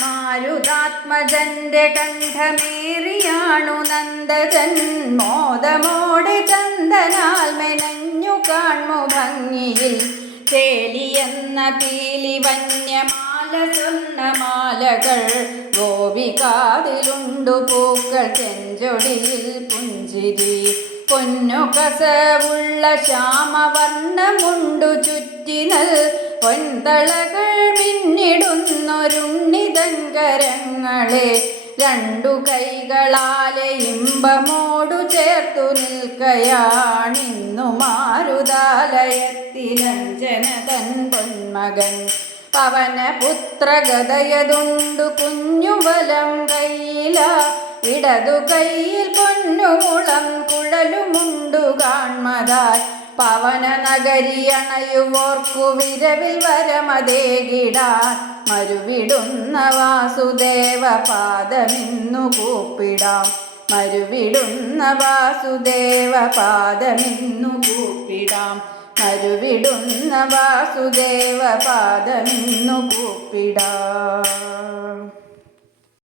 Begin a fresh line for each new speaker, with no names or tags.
മാരുതാത്മജന്റെ കണ്ഠമേറിയാണു നന്ദജൻ മോദമോടെ ചന്ദനാൽ മെനഞ്ഞു കാൺമു ഭംഗിയിൽ. ചേലിയെന്ന പീലി വന്യമാല സ്വർണമാലകൾ ഗോപികാതിലുണ്ടു പൂക്കൾ ചെഞ്ചൊടിയിൽ പുഞ്ചിരി. പൊന്നു കസവുള്ള ശ്യാമവർണമുണ്ടു ചുറ്റിനൽ. പൊൻതളകൾ മിന്നിടുന്നൊരുണ്ണിതൻ കരങ്ങളെ രണ്ടു കൈകളാലെ ഇമ്പമോടു ചേർത്തു നിൽക്കയാണിന്നു മാരുതാലയത്തിലഞ്ജനതൻ പൊന്മകൻ. പവനപുത്രഗതയതുണ്ടു കുഞ്ഞുവലം കയ്യില ഇടതു കയ്യിൽ പൊന്നുമുളം കുഴലുമുണ്ടു കാൺമതായി പവന നഗരി നഗരിയണയുവോർക്കു വിരവിൽ വരമതേ കിടാൻ മരുവിടുന്ന വാസുദേവ പാദമിന്നു കൂപ്പിടാം. മരുവിടുന്ന വാസുദേവ പാദമിന്നു കൂപ്പിടാം. മരുവിടുന്ന വാസുദേവ പാദമിന്നു കൂപ്പിടാം.